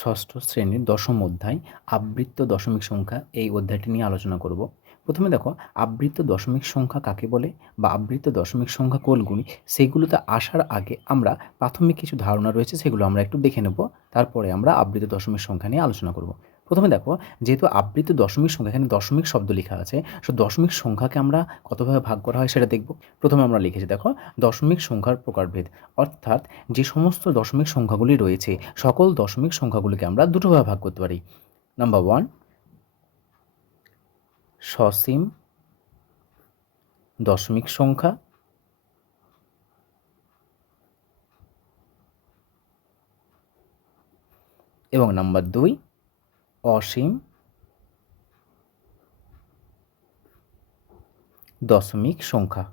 ষষ্ঠ শ্রেণির দশম অধ্যায়, আবৃত্ত দশমিক সংখ্যা এই অধ্যায়টি নিয়ে আলোচনা করব। প্রথমে দেখো, আবৃত্ত দশমিক সংখ্যা কাকে বলে বা আবৃত্ত দশমিক সংখ্যা কোনগুলি, সেগুলোতে আসার আগে আমরা প্রাথমিক কিছু ধারণা রয়েছে, সেগুলো আমরা একটু দেখে নেব। তারপরে আমরা আবৃত্ত দশমিক সংখ্যা নিয়ে আলোচনা করব। প্রথমে দেখো, যেহেতু আবৃত্ত দশমিক সংখ্যা, এখানে দশমিক শব্দ লেখা আছে সো দশমিক সংখ্যাকে আমরা কতভাবে ভাগ করা হয় সেটা দেখব। প্রথমে আমরা লিখেছি, দেখো, দশমিক সংখ্যার প্রকারভেদ। অর্থাৎ যে সমস্ত দশমিক সংখ্যাগুলি রয়েছে, সকল দশমিক সংখ্যাগুলিকে আমরা দুটোভাবে ভাগ করতে পারি। নাম্বার ওয়ান সসীম দশমিক সংখ্যা। এবং নাম্বার দুই অসীম দশমিক সংখ্যা।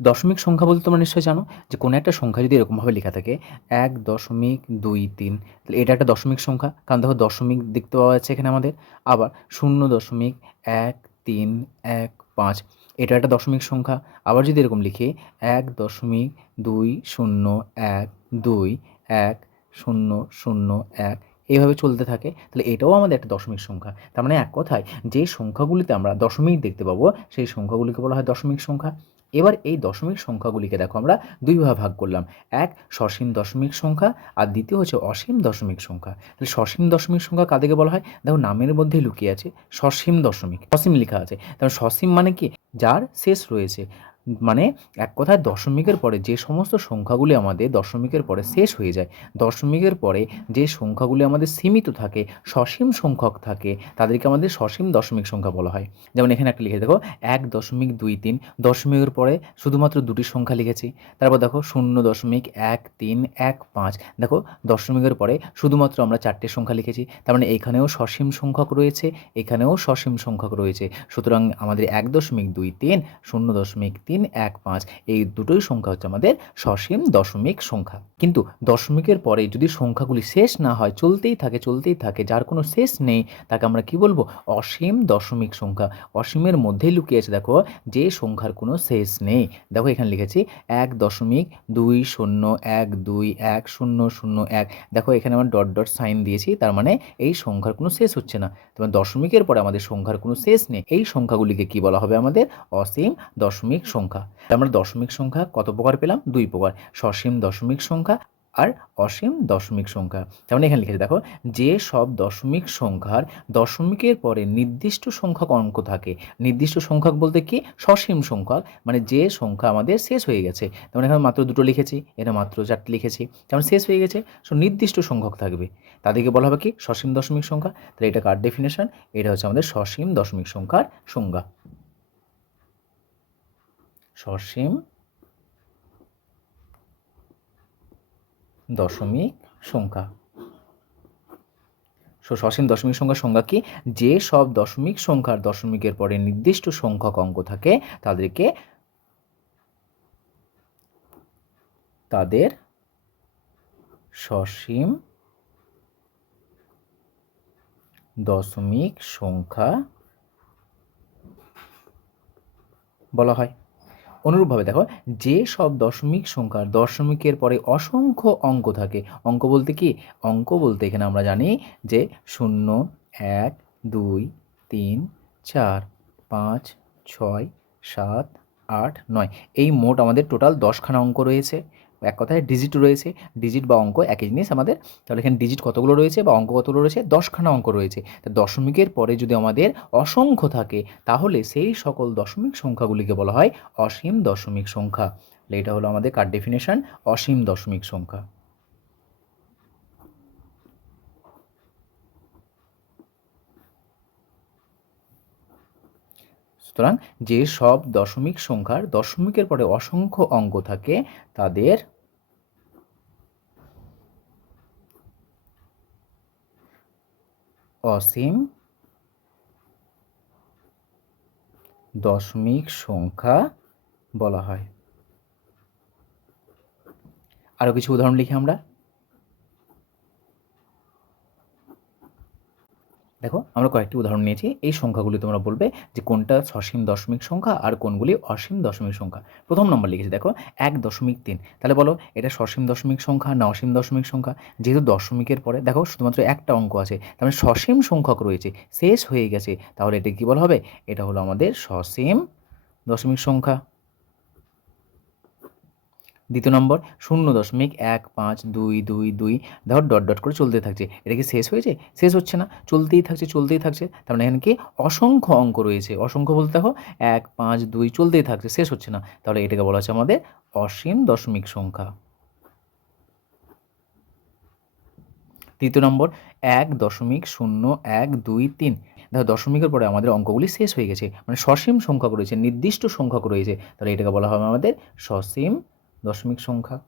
দশমিক সংখ্যা বলতে তোমরা নিশ্চয়ই জানো যে কোনো একটা সংখ্যা যদি এরকমভাবে লেখা থাকে, এক দশমিক দুই তিন, তাহলে এটা একটা দশমিক সংখ্যা। কারণ দেখো দশমিক দেখতে পাওয়া যাচ্ছে এখানে আমাদের। আবার শূন্য দশমিক এক তিন এক পাঁচ, এটা একটা দশমিক সংখ্যা। আবার যদি এরকম লিখি, এক দশমিক দুই শূন্য এক দুই, এক, শূন্য শূন্য, এক এইভাবে চলতে থাকে। তাহলে এটাও আমাদের একটা দশমিক সংখ্যা। তার মানে এক কথায় যে সংখ্যাগুলিতে আমরা দশমিক দেখতে পাবো, সেই সংখ্যাগুলিকে বলা হয় দশমিক সংখ্যা। এবার এই দশমিক সংখ্যাগুলিকে দেখো আমরা দুইভাবে ভাগ করলাম। এক, সসীম দশমিক সংখ্যা আর দ্বিতীয় হচ্ছে অসীম দশমিক সংখ্যা। তাহলে সসীম দশমিক সংখ্যা কাদেরকে বলা হয়? দেখো নামের মধ্যেই লুকিয়ে আছে সসীম দশমিক। সসীম লেখা আছে। তাহলে সসীম মানে কি? যার শেষ রয়েছে। মানে এক কথায় দশমিকের পরে যে সমস্ত সংখ্যাগুলি আমাদের দশমিকের পরে শেষ হয়ে যায়, দশমিকের পরে যে সংখ্যাগুলি আমাদের সীমিত থাকে, সসীম সংখ্যক থাকে, তাদেরকে আমাদের সসীম দশমিক সংখ্যা বলা হয়। যেমন এখানে একটা লিখে দেখো, এক দশমিক দুই তিন, দশমিকের পরে শুধুমাত্র দুটি সংখ্যা লিখেছি। তারপর দেখো, শূন্য দশমিক এক তিন এক পাঁচ, দেখো, দশমিকের পরে শুধুমাত্র আমরা চারটে সংখ্যা লিখেছি। তার মানে এখানেও সসীম সংখ্যক রয়েছে, এখানেও সসীম সংখ্যক রয়েছে। সুতরাং আমাদের এক দশমিক দুই তিন, শূন্য দশমিক তিন তিন, এক, পাঁচ, এই দুটোই সংখ্যা হচ্ছে আমাদের সসীম দশমিক সংখ্যা। কিন্তু দশমিকের পরে যদি সংখ্যাগুলি শেষ না হয়, চলতেই থাকে চলতেই থাকে, যার কোনো শেষ নেই, তাকে আমরা কি বলব? অসীম দশমিক সংখ্যা। অসীমের মধ্যেই লুকিয়ে আছে, দেখো, যে সংখ্যার কোনো শেষ নেই। দেখো, এখানে লিখেছি, এক দশমিক দুই শূন্য এক দুই এক শূন্য শূন্য এক। দেখো, এখানে আমরা ডট ডট সাইন দিয়েছি, তার মানে এই সংখ্যার কোনো শেষ হচ্ছে না। তবে দশমিকের পরে আমাদের সংখ্যার কোনো শেষ নেই। এই সংখ্যাগুলিকে কি বলা হবে আমাদের? অসীম দশমিক সংখ্যা। সংখ্যা। আমরা দশমিক সংখ্যা কত প্রকার পেলাম? দুই প্রকার। সসীম দশমিক সংখ্যা আর অসীম দশমিক সংখ্যা। যেমন এখানে লিখেছে দেখো, যে সব দশমিক সংখ্যার দশমিকের পরে নির্দিষ্ট সংখ্যক অঙ্ক থাকে। নির্দিষ্ট সংখ্যক বলতে কি? সসীম সংখ্যক। মানে যে সংখ্যা আমাদের শেষ হয়ে গেছে। যেমন এখানে মাত্র দুটো লিখেছি, এটা মাত্র চারটে লিখেছি। যেমন শেষ হয়ে গেছে, সো নির্দিষ্ট সংখ্যক থাকবে। তাদেরকে বলা হবে কি? সসীম দশমিক সংখ্যা। তাহলে এটা কার ডেফিনেশন এটা হচ্ছে আমাদের সসীম দশমিক সংখ্যার সংজ্ঞা। সসীম দশমিক সংখ্যা। সো সসীম দশমিক সংখ্যার সংখ্যা কি? যে সব দশমিক সংখ্যার দশমিকের পরে নির্দিষ্ট সংখ্যক অঙ্ক থাকে, তাদেরকে তাদের সসীম দশমিক সংখ্যা বলা হয়। অনুরূপভাবে দেখো, যে সব দশমিক সংখ্যার দশমিকের পরে অসংখ্য অঙ্ক থাকে। অঙ্ক বলতে কি? অঙ্ক বলতে এখানে আমরা জানি যে শূন্য, এক, দুই, তিন, চার, পাঁচ, ছয়, সাত, আট, নয়। এই মোট আমাদের টোটাল দশখানা অঙ্ক রয়েছে। এক কথায় ডিজিট রয়েছে ডিজিট বা অঙ্ক একই জিনিস আমাদের, তাহলে এখানে ডিজিট কতগুলো রয়েছে বা অঙ্ক কতগুলো রয়েছে? দশখানা অঙ্ক রয়েছে। তা দশমিকের পরে যদি আমাদের অসংখ্য থাকে, তাহলে সেই সকল দশমিক সংখ্যাগুলিকে বলা হয় অসীম দশমিক সংখ্যা। এটা হলো আমাদের কার ডেফিনেশন অসীম দশমিক সংখ্যা। সুতরাং যে সব দশমিক সংখ্যার দশমিকের পরে অসংখ্য অঙ্ক থাকে, তাদের অসীম দশমিক সংখ্যা বলা হয়। আরও কিছু উদাহরণ লিখি আমরা। দেখো, আমরা কয়েকটি উদাহরণ নিয়েছি। এই সংখ্যাগুলি তোমরা বলবে যে কোনটা সসীম দশমিক সংখ্যা আর কোনগুলি অসীম দশমিক সংখ্যা। প্রথম নম্বর লিখেছি, দেখো, এক দশমিক তিন। তাহলে বলো, এটা সসীম দশমিক সংখ্যা না অসীম দশমিক সংখ্যা? যেহেতু দশমিকের পরে, দেখো, শুধুমাত্র একটা অঙ্ক আছে, তার মানে সসীম সংখ্যক রয়েছে, শেষ হয়ে গেছে। তাহলে এটা কী বলা হবে? এটা হলো আমাদের সসীম দশমিক সংখ্যা। দ্বিতীয় নম্বর শূন্য দশমিক এক পাঁচ দুই দুই দুই ধর ডট ডট করে চলতে থাকছে। এটা কি শেষ হয়েছে? শেষ হচ্ছে না, চলতেই থাকছে চলতেই থাকছে। তার মানে এখানে কি অসংখ্য অঙ্ক রয়েছে। অসংখ্য বলতে দেখো, এক, পাঁচ, দুই চলতেই থাকছে, শেষ হচ্ছে না। তাহলে এটাকে বলা হচ্ছে আমাদের অসীম দশমিক সংখ্যা। তৃতীয় নম্বর, এক দশমিক শূন্য এক দুই তিন। দেখো, দশমিকের পরে আমাদের অঙ্কগুলি শেষ হয়ে গেছে। মানে সসীম সংখ্যা রয়েছে, নির্দিষ্ট সংখ্যক রয়েছে। তাহলে এটাকে বলা হবে আমাদের সসীম দশমিক সংখ্যা।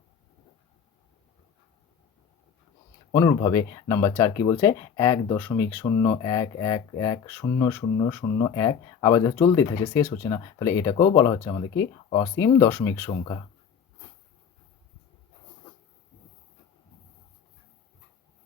অনুরূপভাবে নাম্বার চার কি বলছে? এক দশমিক শূন্য এক এক এক, শূন্য শূন্য শূন্য, এক। আবার যা চলতেই থাকে, শেষ হচ্ছে না। তাহলে এটাকেও বলা হচ্ছে আমাদের কি? অসীম দশমিক সংখ্যা।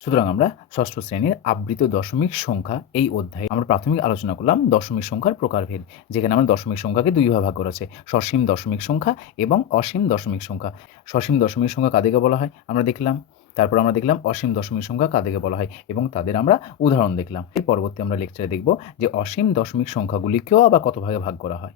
সুতরাং আমরা ষষ্ঠ শ্রেণির আবৃত দশমিক সংখ্যা এই অধ্যায়ে আমরা প্রাথমিক আলোচনা করলাম দশমিক সংখ্যার প্রকারভেদ, যেখানে আমরা দশমিক সংখ্যাকে দুইভাবে ভাগ করা আছে সসীম দশমিক সংখ্যা এবং অসীম দশমিক সংখ্যা। সসীম দশমিক সংখ্যা কাদেরকে বলা হয়? আমরা দেখলাম। তারপর আমরা দেখলাম অসীম দশমিক সংখ্যা কাদেরকে বলা হয়? এবং তাদের আমরা উদাহরণ দেখলাম। এর পরবর্তী আমরা লেকচারে দেখব যে অসীম দশমিক সংখ্যাগুলিকেও আবার কত ভাগে ভাগ করা হয়?